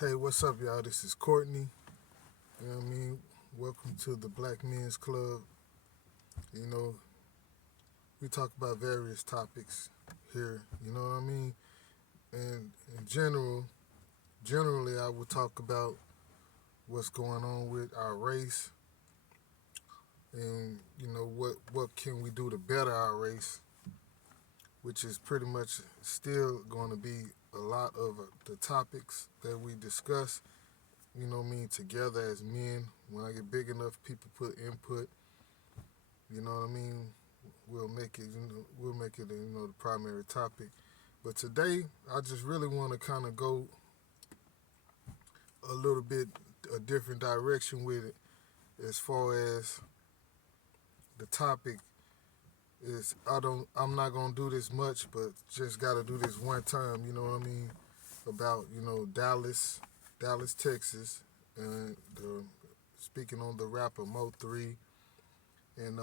Hey, what's up, y'all? This is Courtney. You know what I mean? Welcome to the Black Men's Club. You know, we talk about various topics here. You know what I mean? And in generally, I will talk about what's going on with our race, and what can we do to better our race, which is pretty much still going to be a lot of the topics that we discuss. You know what I mean? Together as men, when I get big enough, people put input. You know what I mean? We'll make it. We'll make it. The primary topic. But today, I just really want to kind of go a little bit a different direction with it, as far as the topic is. I'm not gonna do this much, but just gotta do this one time. You know what I mean? About Dallas, Texas, and speaking on the rapper Mo3 and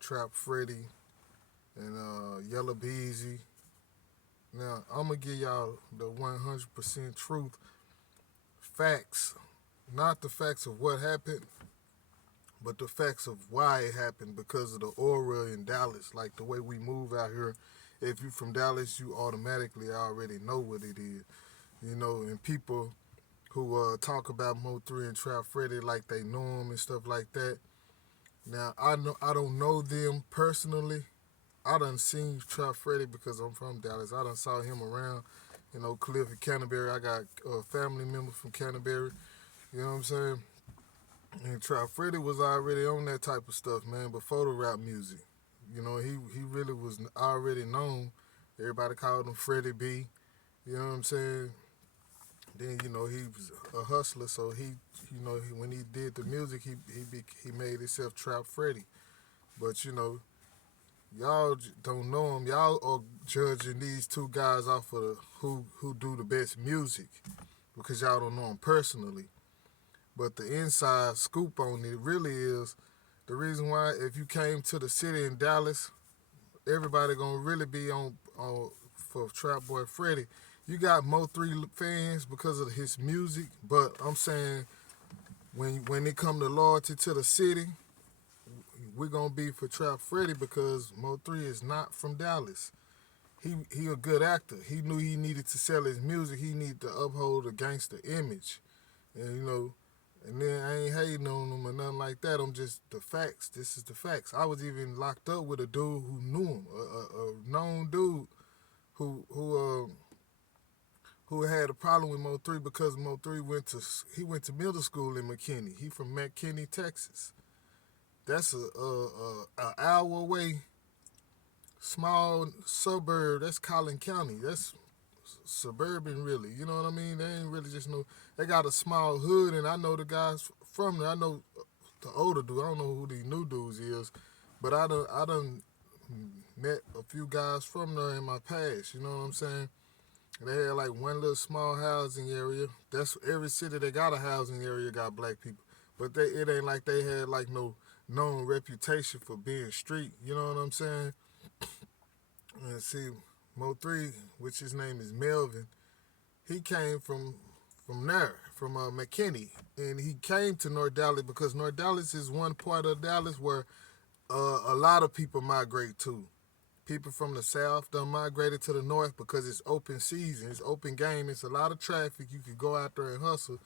Trap Freddy and Yellow Beezy. Now I'm gonna give y'all the 100% truth, facts, not the facts of what happened, but the facts of why it happened because of the aura in Dallas, like the way we move out here. If you from Dallas, you automatically already know what it is. And people who talk about Mo3 and Trap Freddy like they know him and stuff like that. Now I don't know them personally. I done seen Trap Freddy because I'm from Dallas. I done saw him around, Cliff and Canterbury. I got family members from Canterbury. You know what I'm saying? And Trap Freddy was already on that type of stuff, man, before the rap music. He really was already known. Everybody called him Freddie B. You know what I'm saying? Then he was a hustler, so when he did the music, he made himself Trap Freddy. But y'all don't know him. Y'all are judging these two guys off of who do the best music because y'all don't know him personally. But the inside scoop on it really is the reason why. If you came to the city in Dallas, everybody gonna really be on for Trap Boy Freddy. You got Mo3 fans because of his music, but I'm saying when it come to loyalty to the city, we're gonna be for Trap Freddy because Mo3 is not from Dallas. He a good actor. He knew he needed to sell his music. He needed to uphold a gangster image, and and then I ain't hating on him or nothing like that. I'm just the facts. This is the facts. I was even locked up with a dude who knew him, a known dude who had a problem with Mo3 because Mo3 went to middle school in McKinney. He from McKinney, Texas. That's a hour away, small suburb. That's Collin County. That's suburban, really. You know what I mean? They ain't really just no. They got a small hood, and I know the guys from there. I know the older dude. I don't know who these new dudes is, but I done met a few guys from there in my past. You know what I'm saying? They had like one little small housing area. That's every city that got a housing area got black people. But it ain't like they had like no known reputation for being street. You know what I'm saying? And see, Mo3, which his name is Melvin, he came from there, from McKinney, and he came to North Dallas because North Dallas is one part of Dallas where a lot of people migrate to. People from the south done migrated to the north because it's open season, it's open game, it's a lot of traffic. You can go out there and hustle,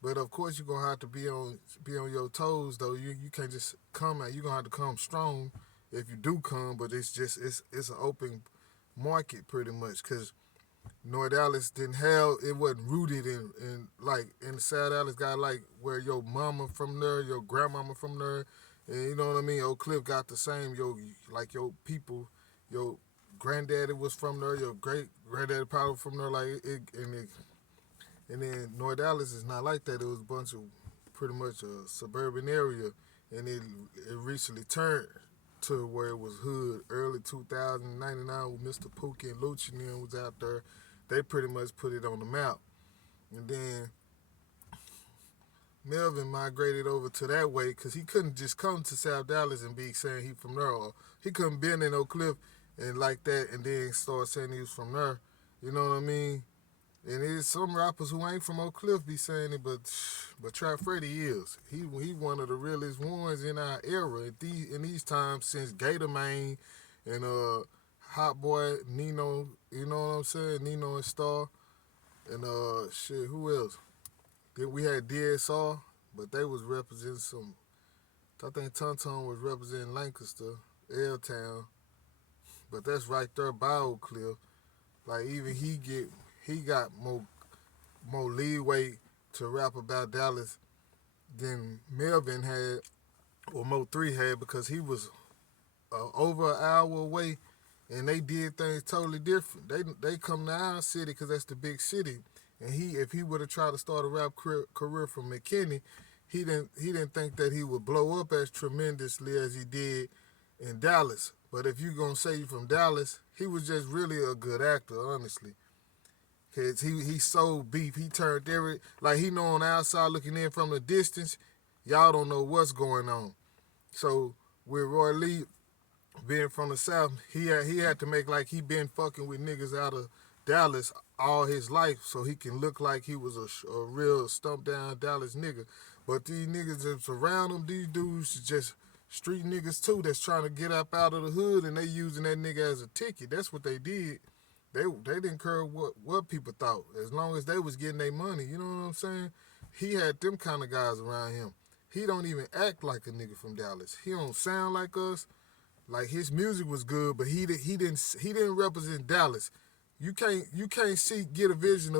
but of course you're gonna have to be on your toes though. You can't just come out. You're gonna have to come strong if you do come. But it's an open market pretty much because North Dallas didn't have it wasn't rooted in like in the South Dallas got like where your mama from there, your grandmama from there, and you know what I mean. Oak Cliff got the same like your people, your granddaddy was from there, your great granddaddy probably from there, like and then North Dallas is not like that. It was a bunch of pretty much a suburban area, and it recently turned to where it was hood early 2099 with Mr. Pookie and Lucci and was out there. They pretty much put it on the map. And then Melvin migrated over to that way because he couldn't just come to South Dallas and be saying he from there. Or he couldn't be in Oak Cliff and like that and then start saying he was from there. You know what I mean? And there's some rappers who ain't from Oak Cliff be saying it, but Trap Freddy is. He one of the realest ones in our era in these times since Gator Main and Hot Boy Nino. You know what I'm saying? Nino and Star and shit. Who else? Then we had DSR, but they was representing some. I think Tonton was representing Lancaster, L Town, but that's right there by Oak Cliff. Like even he got more leeway to rap about Dallas than Melvin had or Mo3 had because he was over an hour away and they did things totally different. They come to our city because that's the big city, and if he would have tried to start a rap career from McKinney, he didn't think that he would blow up as tremendously as he did in Dallas. But if you're gonna say you from Dallas, he was just really a good actor, honestly. Cause he sold beef. He turned like he know on the outside looking in from the distance, y'all don't know what's going on. So with Roy Lee being from the South, he had to make like he been fucking with niggas out of Dallas all his life so he can look like he was a real stump down Dallas nigga. But these niggas that's around him, these dudes just street niggas too that's trying to get up out of the hood and they using that nigga as a ticket. That's what they did. They didn't care what people thought as long as they was getting their money. You know what I'm saying? He had them kind of guys around him. He don't even act like a nigga from Dallas. He don't sound like us. Like his music was good, but he didn't represent Dallas. You can't get a vision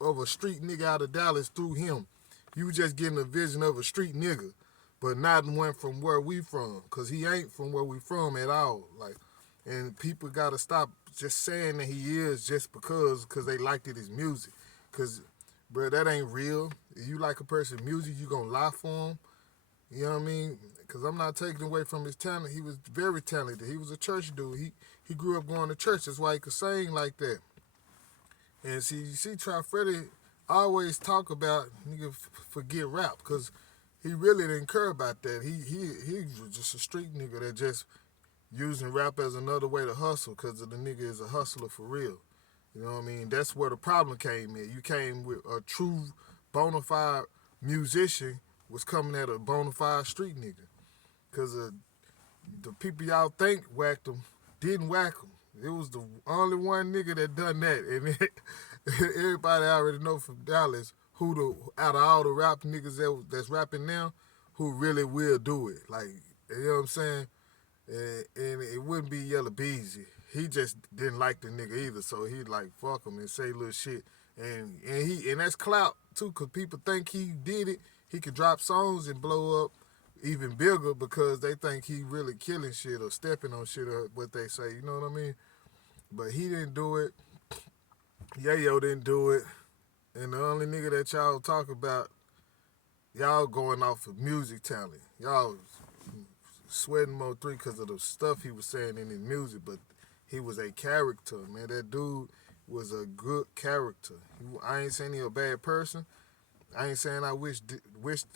of a street nigga out of Dallas through him. You just getting a vision of a street nigga, but not one from where we from, cause he ain't from where we from at all. Like, and people gotta stop just saying that he is just because they liked his music, cause bro, that ain't real. If you like a person's music, you gonna lie for him. You know what I mean? Because I'm not taking away from his talent. He was very talented. He was a church dude. He grew up going to church. That's why he could sing like that. And see, you see, Trap Freddy always talk about nigga forget rap because he really didn't care about that. He was just a street nigga that just using rap as another way to hustle because the nigga is a hustler for real. You know what I mean? That's where the problem came in. You came with a true bona fide musician was coming at a bona fide street nigga. Because the people y'all think whacked him didn't whack him. It was the only one nigga that done that. And everybody already know from Dallas out of all the rap niggas that's rapping now, who really will do it. Like, you know what I'm saying? And it wouldn't be Yellow Beezy. He just didn't like the nigga either, so he'd like fuck him and say little shit. And that's clout too, cause people think he did it. He could drop songs and blow up even bigger because they think he really killing shit or stepping on shit or what they say. You know what I mean? But he didn't do it. Yayo didn't do it. And the only nigga that y'all talk about, y'all going off of music talent. Y'all sweating Mo3 because of the stuff he was saying in his music, but he was a character, man. That dude was a good character. I ain't saying he a bad person. I ain't saying I wish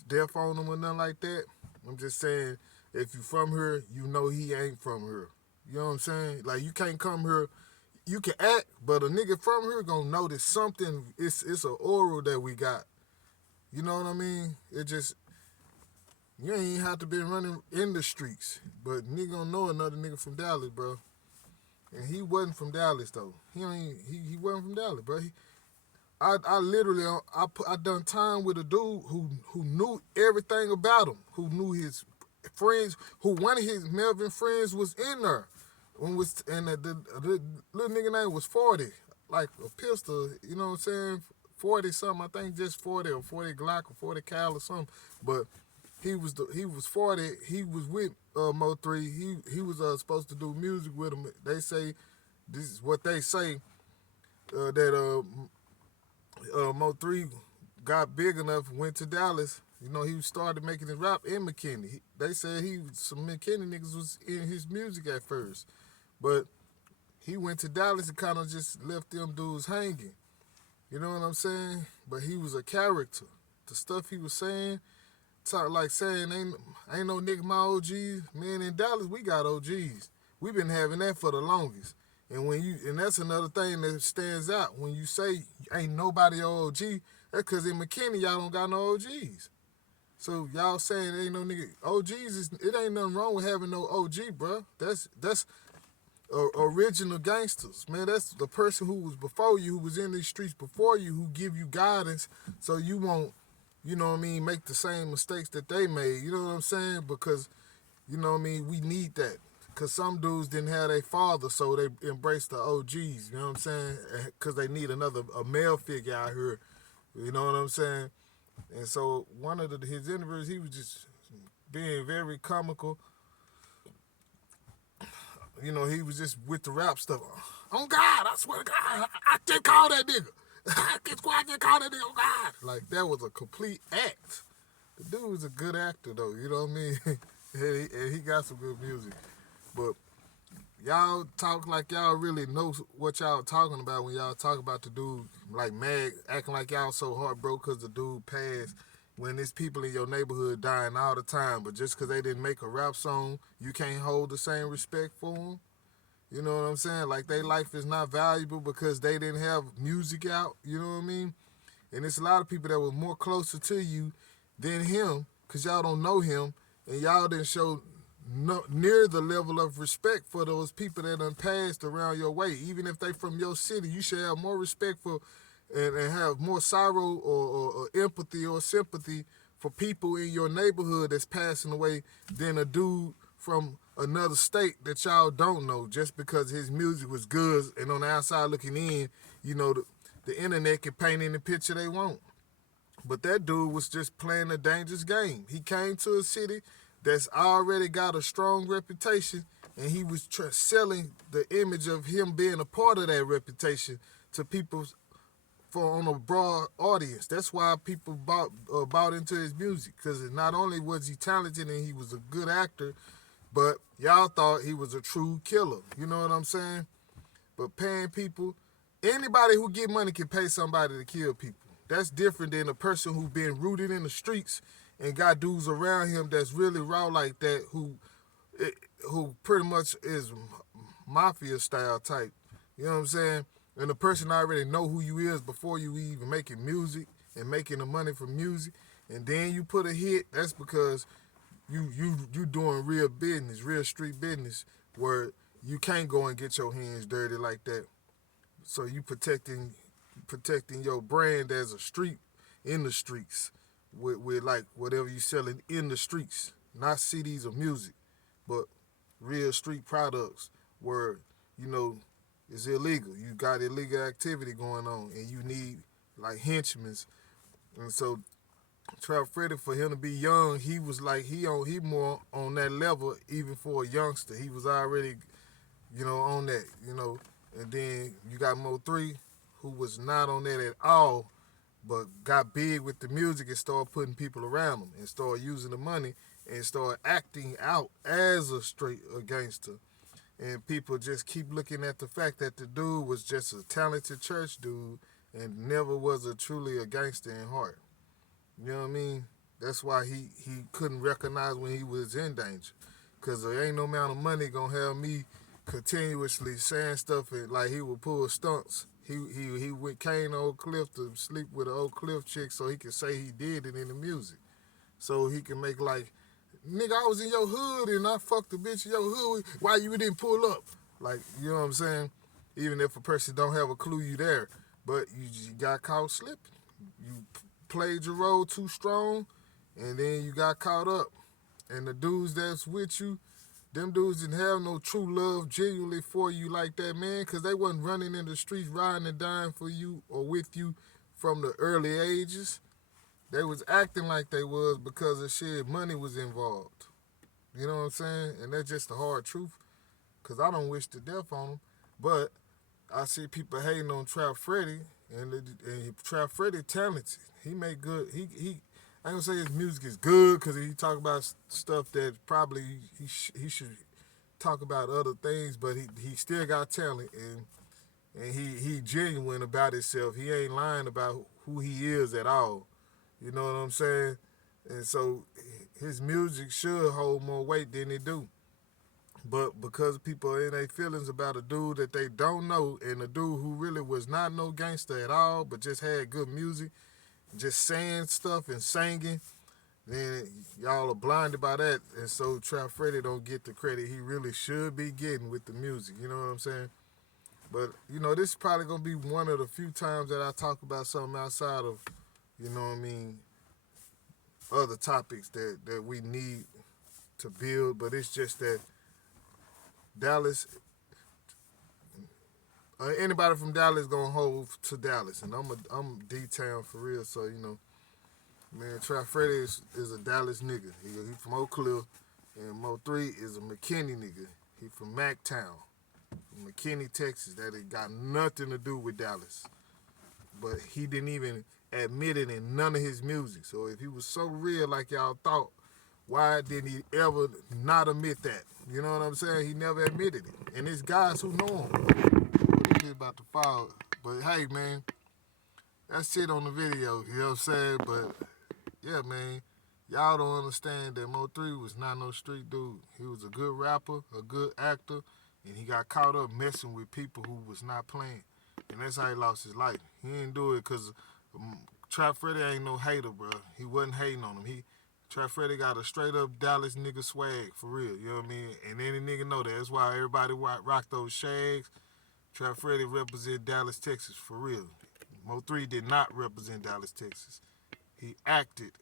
death on him or nothing like that. I'm just saying if you from here, you know he ain't from here. You know what I'm saying? Like you can't come here. You can act, but a nigga from here gonna notice something. It's an aura that we got. You know what I mean? It just you ain't even have to be running in the streets, but nigga gonna know another nigga from Dallas, bro. And he wasn't from Dallas though. He wasn't from Dallas, bro. I literally I done time with a dude who knew everything about him, who knew his friends, who one of his Melvin friends was in there. And the little nigga name was 40, like a pistol, you know what I'm saying? 40 something, I think just 40 or 40 Glock or 40 cal or something. But he was 40. He was with Mo3. He was supposed to do music with him. They say this is what they say that Mo3 got big enough, went to Dallas. You know, he started making his rap in McKinney. They said some McKinney niggas was in his music at first. But he went to Dallas and kind of just left them dudes hanging. You know what I'm saying? But he was a character. The stuff he was saying, talk like saying ain't no nigga my OGs. Man, in Dallas, we got OGs. We been having that for the longest. And that's another thing that stands out when you say ain't nobody OG. That's because in McKinney y'all don't got no OGs. So y'all saying ain't no nigga OGs it ain't nothing wrong with having no OG, bro. That's original gangsters, man. That's the person who was before you, who was in these streets before you, who give you guidance, so you won't, you know what I mean, make the same mistakes that they made. You know what I'm saying? Because you know what I mean, we need that. Cause some dudes didn't have their father, so they embraced the OGs. You know what I'm saying? Cause they need a male figure out here. You know what I'm saying? And so one of his interviews, he was just being very comical. You know, he was just with the rap stuff. Oh God, I swear to God, I just called that nigga. I just called that nigga. Oh God, like that was a complete act. The dude was a good actor though. You know what I mean? and he got some good music. But y'all talk like y'all really know what y'all talking about when y'all talk about the dude like mad, acting like y'all so heartbroken because the dude passed. When there's people in your neighborhood dying all the time, but just because they didn't make a rap song, you can't hold the same respect for them. You know what I'm saying? Like their life is not valuable because they didn't have music out. You know what I mean? And it's a lot of people that were more closer to you than him because y'all don't know him and y'all didn't show near the level of respect for those people that done passed around your way. Even if they from your city, you should have more respect for and have more sorrow or empathy or sympathy for people in your neighborhood that's passing away than a dude from another state that y'all don't know just because his music was good and on the outside looking in, you know, the internet can paint any picture they want. But that dude was just playing a dangerous game. He came to a city that's already got a strong reputation, and he was selling the image of him being a part of that reputation to people for on a broad audience. That's why people bought into his music, because not only was he talented and he was a good actor, but y'all thought he was a true killer. You know what I'm saying? But paying people, anybody who get money can pay somebody to kill people. That's different than a person who been rooted in the streets and got dudes around him that's really raw like that, who pretty much is mafia style type. You know what I'm saying? And the person already know who you is before you even making music and making the money from music, and then you put a hit. That's because you doing real business, real street business, where you can't go and get your hands dirty like that. So you protecting your brand as a street in the streets with like whatever you selling in the streets, not CDs or music, but real street products where you know it's illegal. You got illegal activity going on, and you need like henchmen. And so Trap Freddy, for him to be young, he was like he more on that level even for a youngster. He was already on that, And then you got Mo3, who was not on that at all, but got big with the music and started putting people around him and started using the money and started acting out as a straight gangster. And people just keep looking at the fact that the dude was just a talented church dude and never was truly a gangster in heart. You know what I mean? That's why he couldn't recognize when he was in danger. Because there ain't no amount of money going to have me continuously saying stuff like he would pull stunts. He came to Oak Cliff to sleep with an Oak Cliff chick so he could say he did it in the music. So he can make like, nigga, I was in your hood and I fucked the bitch in your hood. Why you didn't pull up? Like, you know what I'm saying? Even if a person don't have a clue you there. But you got caught slipping. You played your role too strong and then you got caught up. And the dudes that's with you, them dudes didn't have no true love genuinely for you like that, man, because they wasn't running in the streets riding and dying for you or with you from the early ages. They was acting like they was because of shit, money was involved. You know what I'm saying? And that's just the hard truth, because I don't wish to death on them. But I see people hating on Trap Freddy, and Trap Freddy talented. He make good, I ain't gonna say his music is good because he talk about stuff that probably he should talk about other things, but he still got talent and he genuine about himself. He ain't lying about who he is at all. You know what I'm saying? And so his music should hold more weight than it do. But because people are in their feelings about a dude that they don't know, and a dude who really was not no gangster at all, but just had good music, just saying stuff and singing, then y'all are blinded by that. And so Trap Freddy don't get the credit he really should be getting with the music. You know what I'm saying? But, this is probably going to be one of the few times that I talk about something outside of, you know what I mean, other topics that we need to build. But it's just that Dallas, anybody from Dallas gonna hold to Dallas, and I'm D-town for real. So man, Trap Freddy is a Dallas nigga. He from Oak Cliff, and Mo3 is a McKinney nigga. He from MacTown, from McKinney, Texas. That ain't got nothing to do with Dallas, but he didn't even admit it in none of his music. So if he was so real like y'all thought, why didn't he ever not admit that? You know what I'm saying? He never admitted it. And it's guys who know him. He about to fall. But hey, man, that's it on the video. You know what I'm saying? But yeah, man, y'all don't understand that Mo3 was not no street dude. He was a good rapper, a good actor, and he got caught up messing with people who was not playing. And that's how he lost his life. He didn't do it because Trap Freddy ain't no hater, bro. He wasn't hating on him. Trap Freddy got a straight up Dallas nigga swag, for real. You know what I mean? And any nigga know that. That's why everybody rock those shags. Trap Freddy represent Dallas, Texas, for real. Mo3 did not represent Dallas, Texas. He acted,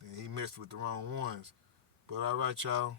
and he messed with the wrong ones. But all right, y'all.